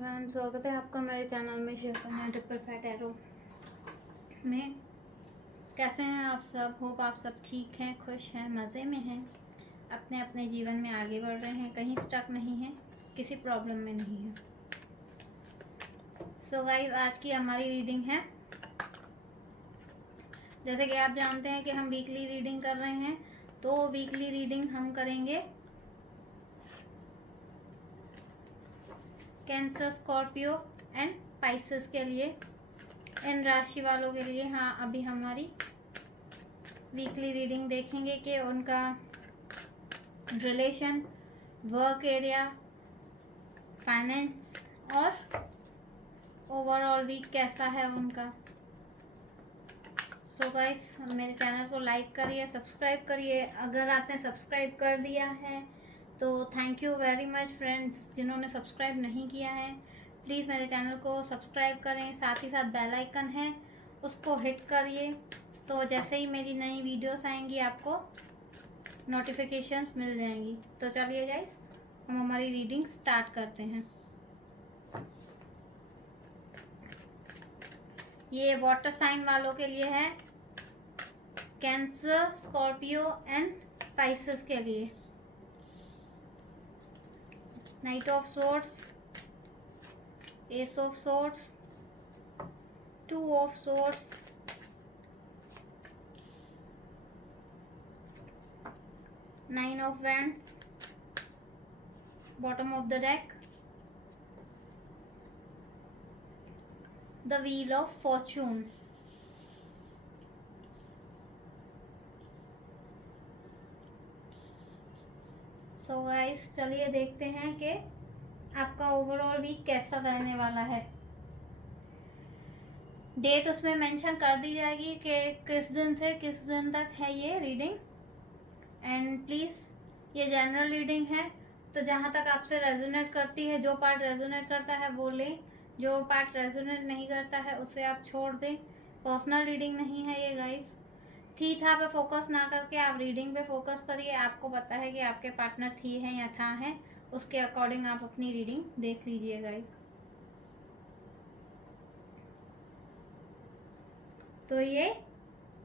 Everyone, स्वागत है आपका मेरे चैनल में शेयर करना ट्रिपल फैट एरो में। कैसे हैं आप सब? होप आप सब ठीक हैं, खुश हैं, मज़े में हैं, अपने अपने जीवन में आगे बढ़ रहे हैं, कहीं स्टक नहीं हैं, किसी प्रॉब्लम में नहीं है। सो गाइस, आज की हमारी रीडिंग है, जैसे कि आप जानते हैं कि हम वीकली रीडिंग कर रहे हैं, तो वीकली रीडिंग हम करेंगे कैंसर, स्कॉर्पियो एंड पाइसेस के लिए, इन राशि वालों के लिए। हाँ, अभी हमारी वीकली रीडिंग देखेंगे कि उनका रिलेशन, वर्क एरिया, फाइनेंस और ओवरऑल वीक कैसा है उनका। सो गाइस, मेरे चैनल को लाइक करिए, सब्सक्राइब करिए। अगर आपने सब्सक्राइब कर दिया है तो thank you very much friends. जिन्होंने सब्सक्राइब नहीं किया है प्लीज़ मेरे चैनल को सब्सक्राइब करें, साथ ही साथ बेल आइकन है उसको हिट करिए, तो जैसे ही मेरी नई वीडियोस आएंगी आपको नोटिफिकेशंस मिल जाएंगी। तो चलिए गाइस, हम हमारी रीडिंग स्टार्ट करते हैं। ये वाटर साइन वालों के लिए है, कैंसर, स्कॉर्पियो एंड पाइसेस के लिए। Night of swords, S of swords, two of swords, nine of wands, bottom of the deck, the wheel of Fortune. So guys, चलिए देखते हैं कि आपका ओवरऑल वीक कैसा रहने वाला है। डेट उसमें मेंशन कर दी जाएगी कि किस दिन से किस दिन तक है ये रीडिंग। एंड प्लीज़, ये जनरल रीडिंग है, तो जहाँ तक आपसे रेजोनेट करती है, जो पार्ट रेजोनेट करता है वो लें, जो पार्ट रेजोनेट नहीं करता है उसे आप छोड़ दें। पर्सनल रीडिंग नहीं है ये गाइस। थी था पे फोकस ना करके आप रीडिंग पे फोकस करिए। आपको पता है कि आपके पार्टनर थी है या था है, उसके अकॉर्डिंग आप अपनी रीडिंग देख लीजिए गाइस। तो ये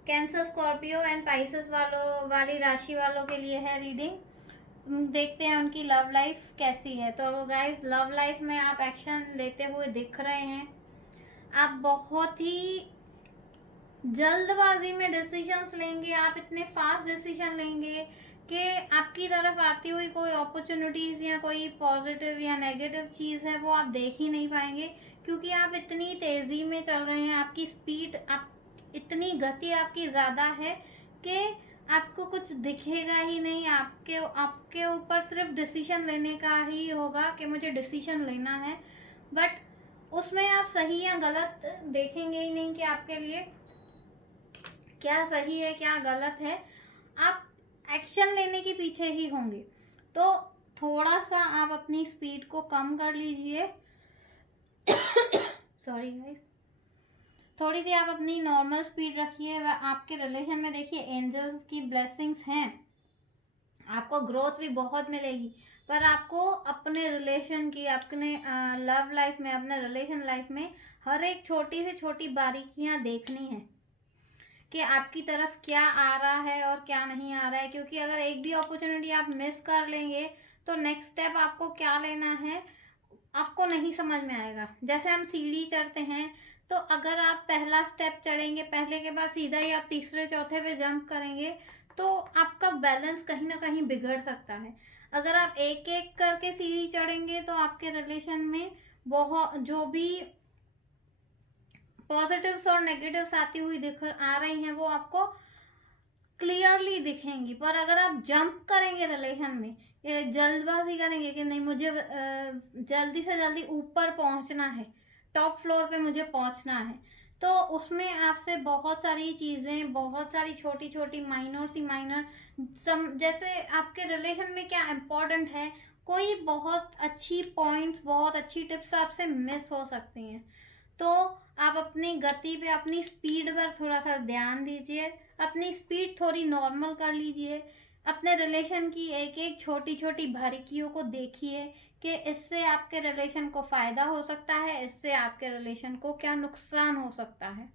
कैंसर, स्कॉर्पियो एंड पाइसेस वाली राशि वालों के लिए है रीडिंग। देखते हैं उनकी लव लाइफ कैसी है। तो गाइस, लव लाइफ में आप एक्शन लेते हुए दिख रहे हैं। आप बहुत ही जल्दबाजी में डिसीजंस लेंगे, आप इतने फास्ट डिसीजन लेंगे कि आपकी तरफ आती हुई कोई अपॉर्चुनिटीज़ या कोई पॉजिटिव या नेगेटिव चीज़ है वो आप देख ही नहीं पाएंगे, क्योंकि आप इतनी तेज़ी में चल रहे हैं। आपकी स्पीड, आप इतनी गति आपकी ज़्यादा है कि आपको कुछ दिखेगा ही नहीं। आपके ऊपर सिर्फ डिसीजन लेने का ही होगा कि मुझे डिसीजन लेना है, बट उसमें आप सही या गलत देखेंगे ही नहीं कि आपके लिए क्या सही है क्या गलत है। आप एक्शन लेने के पीछे ही होंगे। तो थोड़ा सा आप अपनी स्पीड को कम कर लीजिए। सॉरी गाइस, थोड़ी सी आप अपनी नॉर्मल स्पीड रखिए। आपके रिलेशन में देखिए एंजल्स की ब्लेसिंग्स हैं, आपको ग्रोथ भी बहुत मिलेगी, पर आपको अपने रिलेशन की, अपने लव लाइफ में, अपने रिलेशन लाइफ में हर एक छोटी से छोटी बारीकियां देखनी है कि आपकी तरफ क्या आ रहा है और क्या नहीं आ रहा है। क्योंकि अगर एक भी अपॉर्चुनिटी आप मिस कर लेंगे तो नेक्स्ट स्टेप आपको क्या लेना है आपको नहीं समझ में आएगा। जैसे हम सीढ़ी चढ़ते हैं, तो अगर आप पहला स्टेप चढ़ेंगे, पहले के बाद सीधा ही आप तीसरे चौथे पे जंप करेंगे, तो आपका बैलेंस कहीं ना कहीं बिगड़ सकता है। अगर आप एक एक करके सीढ़ी चढ़ेंगे तो आपके रिलेशन में बहुत जो भी पॉजिटिव्स और नेगेटिव्स आती हुई आ रही हैं वो आपको क्लियरली दिखेंगी। पर अगर आप जंप करेंगे रिलेशन में, ये जल्दबाजी करेंगे कि नहीं मुझे जल्दी से जल्दी ऊपर पहुंचना है, टॉप फ्लोर पे मुझे पहुंचना है, तो उसमें आपसे बहुत सारी चीज़ें, बहुत सारी छोटी छोटी माइनर जैसे आपके रिलेशन में क्या इम्पोर्टेंट है, कोई बहुत अच्छी पॉइंट्स, बहुत अच्छी टिप्स आपसे मिस हो सकती हैं। तो आप अपनी गति पे, अपनी स्पीड पर थोड़ा सा ध्यान दीजिए, अपनी स्पीड थोड़ी नॉर्मल कर लीजिए। अपने रिलेशन की एक एक छोटी छोटी बारीकियों को देखिए कि इससे आपके रिलेशन को फ़ायदा हो सकता है, इससे आपके रिलेशन को क्या नुकसान हो सकता है।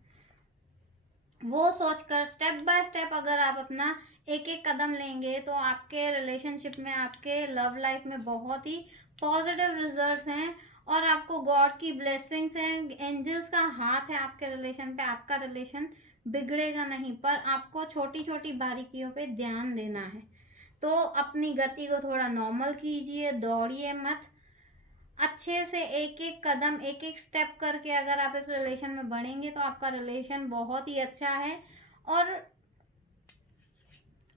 वो सोचकर स्टेप बाय स्टेप अगर आप अपना एक एक कदम लेंगे तो आपके रिलेशनशिप में, आपके लव लाइफ में बहुत ही पॉजिटिव रिजल्ट्स हैं और आपको गॉड की ब्लेसिंग्स हैं, एंजल्स का हाथ है आपके रिलेशन पे। आपका रिलेशन बिगड़ेगा नहीं, पर आपको छोटी छोटी बारीकियों पे ध्यान देना है। तो अपनी गति को थोड़ा नॉर्मल कीजिए, दौड़िए मत, अच्छे से एक एक कदम, एक एक स्टेप करके अगर आप इस रिलेशन में बढ़ेंगे तो आपका रिलेशन बहुत ही अच्छा है। और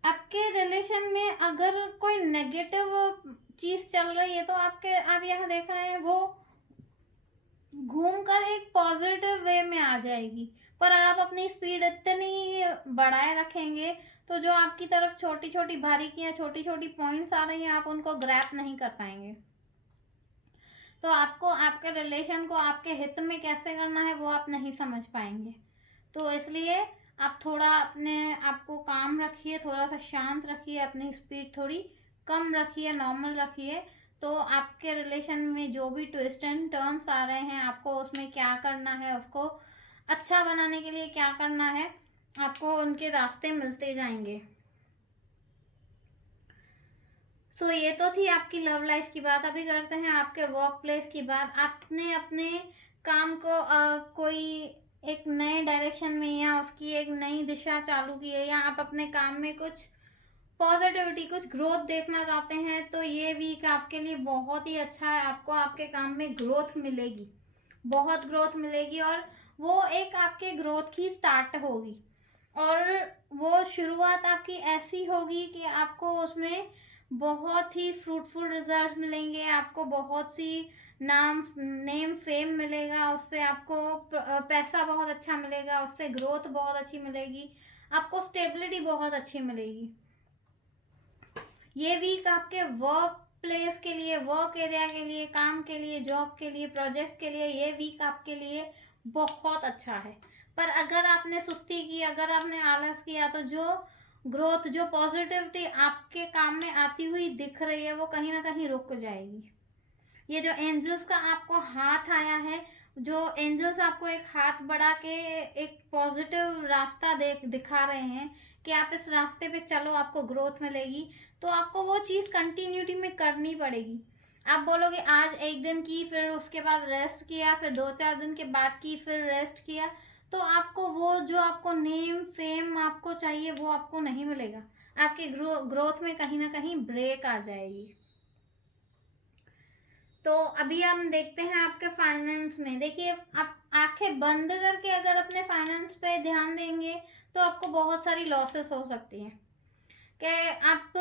आपके रिलेशन में अगर कोई नेगेटिव चीज चल रही है तो आप यहाँ देख रहे हैं वो घूमकर एक पॉजिटिव वे में आ जाएगी। पर आप अपनी स्पीड इतनी बढ़ाए रखेंगे तो जो आपकी तरफ छोटी छोटी बारीकियां, छोटी छोटी पॉइंट्स आ रही हैं, आप उनको ग्रैप नहीं कर पाएंगे। तो आपको आपके रिलेशन को आपके हित में कैसे करना है वो आप नहीं समझ पाएंगे। तो इसलिए आप थोड़ा अपने आप को काम रखिए, थोड़ा सा शांत रखिए, अपनी स्पीड थोड़ी कम रखिए, नॉर्मल रखिए। तो आपके रिलेशन में जो भी ट्विस्ट एंड टर्न्स आ रहे हैं, आपको उसमें क्या करना है, उसको अच्छा बनाने के लिए क्या करना है, आपको उनके रास्ते मिलते जाएंगे। सो ये तो थी आपकी लव लाइफ की बात। अभी करते हैं आपके वर्क प्लेस की बात। आपने अपने काम को कोई एक नए डायरेक्शन में या उसकी एक नई दिशा चालू की है, या आप अपने काम में कुछ पॉजिटिविटी, कुछ ग्रोथ देखना चाहते हैं, तो ये वीक आपके लिए बहुत ही अच्छा है। आपको आपके काम में ग्रोथ मिलेगी, बहुत ग्रोथ मिलेगी, और वो एक आपके ग्रोथ की स्टार्ट होगी। और वो शुरुआत आपकी ऐसी होगी कि आपको उसमें बहुत ही फ्रूटफुल रिजल्ट मिलेंगे, आपको बहुत सी नेम फेम मिलेगा, उससे आपको पैसा बहुत अच्छा मिलेगा, उससे ग्रोथ बहुत अच्छी मिलेगी, आपको स्टेबिलिटी बहुत अच्छी मिलेगी। ये वीक आपके वर्क प्लेस के लिए, वर्क एरिया के लिए, काम के लिए, जॉब के लिए, प्रोजेक्ट्स के लिए, ये वीक आपके लिए बहुत अच्छा है। पर अगर आपने सुस्ती की, अगर आपने आलस किया, तो जो ग्रोथ, जो पॉजिटिविटी आपके काम में आती हुई दिख रही है वो कहीं ना कहीं रुक जाएगी। ये जो एंजल्स का आपको हाथ आया है, जो एंजल्स आपको एक हाथ बढ़ा के एक पॉजिटिव रास्ता दिखा रहे हैं कि आप इस रास्ते पे चलो, आपको ग्रोथ मिलेगी, तो आपको वो चीज़ कंटिन्यूटी में करनी पड़ेगी। आप बोलोगे आज एक दिन की, फिर उसके बाद रेस्ट किया, फिर 2-4 दिन के बाद की, फिर रेस्ट किया, तो आपको वो जो आपको नेम फेम आपको चाहिए वो आपको नहीं मिलेगा। आपके ग्रोथ में कहीं ना कहीं ब्रेक आ जाएगी। तो अभी हम देखते हैं आपके फाइनेंस में। देखिए, आप आंखें बंद करके अगर अपने फाइनेंस पे ध्यान देंगे तो आपको बहुत सारी लॉसेस हो सकती हैं। कि आप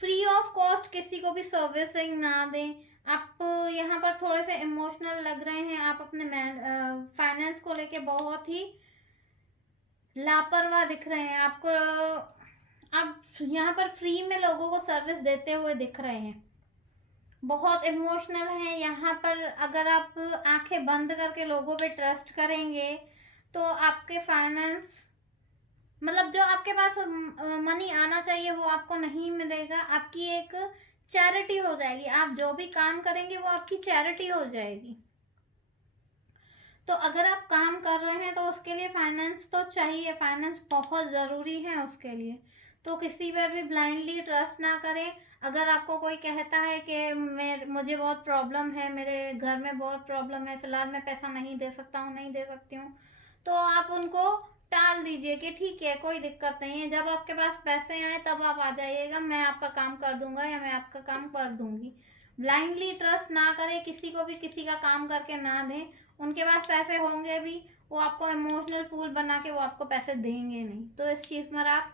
फ्री ऑफ कॉस्ट किसी को भी सर्विसिंग ना दें। आप यहाँ पर थोड़े से इमोशनल लग रहे हैं, आप अपने फाइनेंस को लेके बहुत ही लापरवाह दिख रहे हैं। आपको आप यहाँ पर फ्री में लोगों को सर्विस देते हुए दिख रहे हैं, बहुत इमोशनल है यहाँ पर। अगर आप आंखें बंद करके लोगों पे ट्रस्ट करेंगे तो आपके फाइनेंस, मतलब जो आपके पास मनी आना चाहिए वो आपको नहीं मिलेगा। आपकी एक चैरिटी हो जाएगी, आप जो भी काम करेंगे वो आपकी चैरिटी हो जाएगी। तो अगर आप काम कर रहे हैं तो उसके लिए फाइनेंस तो चाहिए, फाइनेंस बहुत ज़रूरी है उसके लिए। तो किसी पर भी ब्लाइंडली ट्रस्ट ना करें। अगर आपको कोई कहता है कि मुझे बहुत प्रॉब्लम है, मेरे घर में बहुत प्रॉब्लम है, फ़िलहाल मैं पैसा नहीं दे सकता हूँ, नहीं दे सकती हूँ, तो आप उनको टाल दीजिए कि ठीक है, कोई दिक्कत नहीं है, जब आपके पास पैसे आए तब आप आ जाइएगा, मैं आपका काम कर दूंगा या मैं आपका काम कर दूंगी। ब्लाइंडली ट्रस्ट ना करें, किसी को भी किसी का काम करके ना दें। उनके पास पैसे होंगे भी, वो आपको इमोशनल फूल बना के वो आपको पैसे देंगे नहीं। तो इस चीज़ पर आप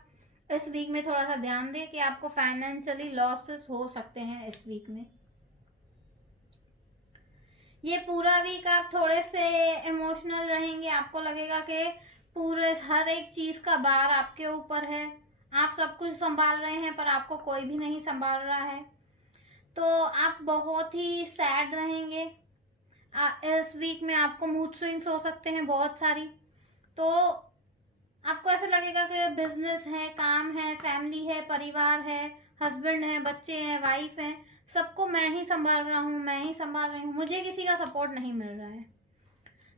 इस वीक में थोड़ा सा ध्यान दें कि आपको फाइनेंशियली लॉसेस हो सकते हैं इस वीक में। ये पूरा वीक आप थोड़े से इमोशनल रहेंगे, आपको लगेगा कि पूरे हर एक चीज़ का भार आपके ऊपर है, आप सब कुछ संभाल रहे हैं पर आपको कोई भी नहीं संभाल रहा है। तो आप बहुत ही सैड रहेंगे। इस वीक में आपको मूड स्विंग्स हो सकते हैं बहुत सारी। तो आपको ऐसा लगेगा कि बिजनेस है, काम है, फैमिली है, परिवार है, हस्बैंड है, बच्चे हैं, वाइफ हैं, सबको मैं ही संभाल रहा हूँ, मैं ही संभाल रही हूँ, मुझे किसी का सपोर्ट नहीं मिल रहा है।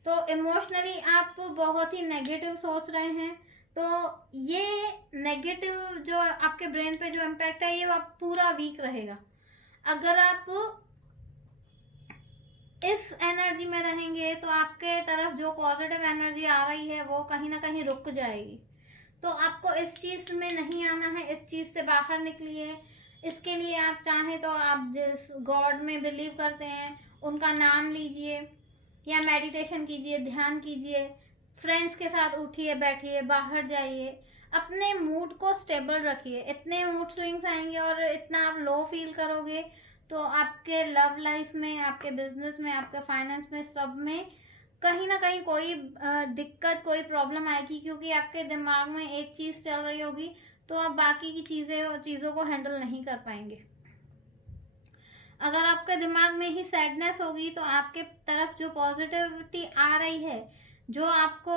तो इमोशनली आप बहुत ही नेगेटिव सोच रहे हैं। तो ये नेगेटिव जो आपके ब्रेन पे जो इम्पैक्ट है ये आप पूरा वीक रहेगा। अगर आप इस एनर्जी में रहेंगे तो आपके तरफ जो पॉजिटिव एनर्जी आ रही है वो कहीं ना कहीं रुक जाएगी। तो आपको इस चीज़ में नहीं आना है, इस चीज़ से बाहर निकलिए। इसके लिए आप चाहें तो आप जिस गॉड में बिलीव करते हैं उनका नाम लीजिए या मेडिटेशन कीजिए, ध्यान कीजिए, फ्रेंड्स के साथ उठिए, बैठिए, बाहर जाइए, अपने मूड को स्टेबल रखिए। इतने मूड स्विंग्स आएंगे और इतना आप लो फील करोगे तो आपके लव लाइफ में, आपके बिजनेस में, आपके फाइनेंस में, सब में कहीं ना कहीं कोई दिक्कत, कोई प्रॉब्लम आएगी, क्योंकि आपके दिमाग में एक चीज़ चल रही होगी तो आप बाकी की चीज़ों को हैंडल नहीं कर पाएंगे। अगर आपके दिमाग में ही सैडनेस होगी तो आपके तरफ जो पॉजिटिविटी आ रही है, जो आपको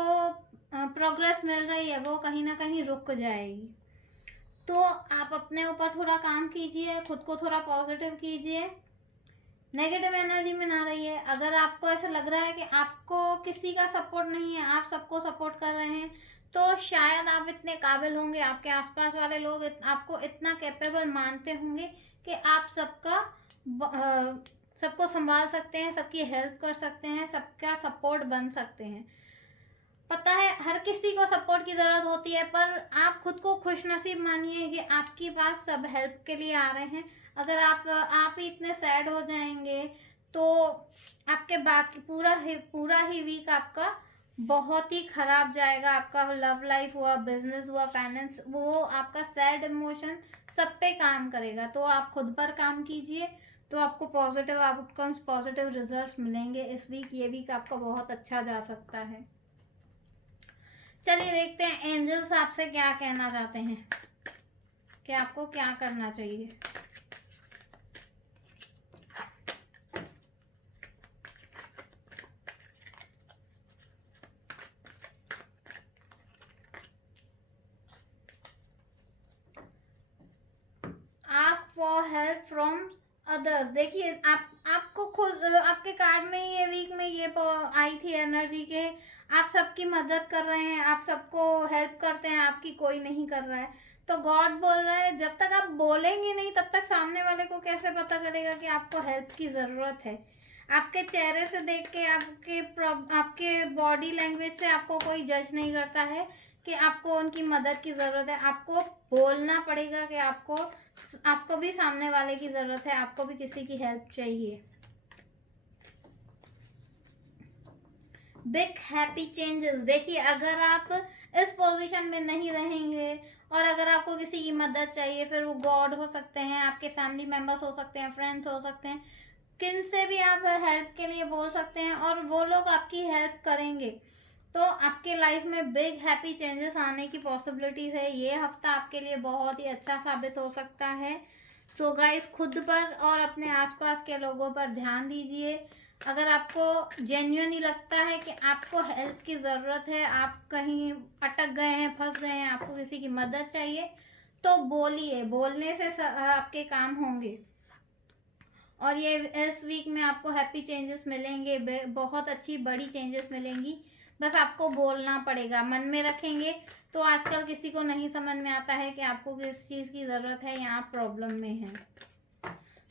प्रोग्रेस मिल रही है, वो कहीं ना कहीं रुक जाएगी। तो आप अपने ऊपर थोड़ा काम कीजिए, खुद को थोड़ा पॉजिटिव कीजिए, नेगेटिव एनर्जी में ना रहिए। अगर आपको ऐसा लग रहा है कि आपको किसी का सपोर्ट नहीं है, आप सबको सपोर्ट कर रहे हैं, तो शायद आप इतने काबिल होंगे, आपके आसपास वाले लोग आपको इतना कैपेबल मानते होंगे कि आप सबको संभाल सकते हैं, सबकी हेल्प कर सकते हैं, सबका सपोर्ट बन सकते हैं। पता है हर किसी को सपोर्ट की ज़रूरत होती है, पर आप खुद को खुशनसीब मानिए कि आपके पास सब हेल्प के लिए आ रहे हैं। अगर आप ही इतने सैड हो जाएंगे तो आपके बाकी पूरा ही वीक आपका बहुत ही खराब जाएगा। आपका लव लाइफ हुआ, बिजनेस हुआ, फाइनेंस, वो आपका सैड इमोशन सब पे काम करेगा। तो आप खुद पर काम कीजिए तो आपको पॉजिटिव आउटकम्स, पॉजिटिव रिजल्ट्स मिलेंगे इस वीक। ये वीक आपका बहुत अच्छा जा सकता है। चलिए देखते हैं एंजल्स आपसे क्या कहना चाहते हैं, कि आपको क्या करना चाहिए। Ask for help from others. देखिए आपको खुद आपके कार्ड में ये वीक में ये आई थी एनर्जी के आप सबकी मदद कर रहे हैं, आप सबको हेल्प करते हैं, आपकी कोई नहीं कर रहा है। तो गॉड बोल रहा है जब तक आप बोलेंगे नहीं तब तक सामने वाले को कैसे पता चलेगा कि आपको हेल्प की ज़रूरत है। आपके चेहरे से देख के, आपके बॉडी लैंग्वेज से आपको कोई जज नहीं करता है कि आपको उनकी मदद की ज़रूरत है। आपको बोलना पड़ेगा कि आपको भी सामने वाले की ज़रूरत है, आपको भी किसी की हेल्प चाहिए। Big happy changes. देखिए अगर आप इस पोजीशन में नहीं रहेंगे और अगर आपको किसी की मदद चाहिए, फिर वो गॉड हो सकते हैं, आपके फैमिली मेम्बर्स हो सकते हैं, फ्रेंड्स हो सकते हैं, किन से भी आप हेल्प के लिए बोल सकते हैं और वो लोग आपकी हेल्प करेंगे। तो आपके लाइफ में बिग हैप्पी चेंजेस आने की पॉसिबिलिटीज है। ये हफ्ता आपके लिए बहुत ही अच्छा साबित हो सकता है। सो गाइस, खुद पर और अपने आसपास के लोगों पर ध्यान दीजिए। अगर आपको जेन्युइनली लगता है कि आपको हेल्प की ज़रूरत है, आप कहीं अटक गए हैं, फंस गए हैं, आपको किसी की मदद चाहिए, तो बोलिए। बोलने से आपके काम होंगे और ये इस वीक में आपको हैप्पी चेंजेस मिलेंगे, बहुत अच्छी बड़ी चेंजेस मिलेंगी। बस आपको बोलना पड़ेगा। मन में रखेंगे तो आजकल किसी को नहीं समझ में आता है कि आपको किस चीज़ की ज़रूरत है या आप प्रॉब्लम में हैं।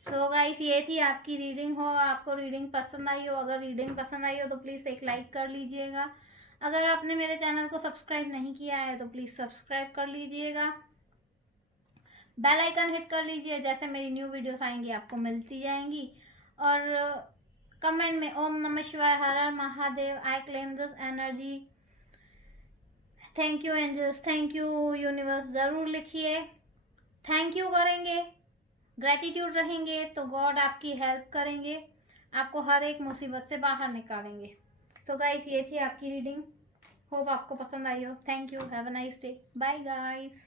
सो गाइस, ये थी आपकी रीडिंग। हो आपको रीडिंग पसंद आई हो, अगर रीडिंग पसंद आई हो तो प्लीज़ एक लाइक कर लीजिएगा। अगर आपने मेरे चैनल को सब्सक्राइब नहीं किया है तो प्लीज़ सब्सक्राइब कर लीजिएगा, बेल आइकन हिट कर लीजिए, जैसे मेरी न्यू वीडियोस आएंगी आपको मिलती जाएंगी। और कमेंट में ओम नमः शिवाय, हर हर Mahadev, I claim this energy, thank you angels, thank you universe ज़रूर लिखिए। थैंक यू करेंगे, ग्रेटिट्यूड रहेंगे तो गॉड आपकी हेल्प करेंगे, आपको हर एक मुसीबत से बाहर निकालेंगे। सो गाइस, ये थी आपकी रीडिंग। होप आपको पसंद आई हो। Thank you, have a nice day, bye guys.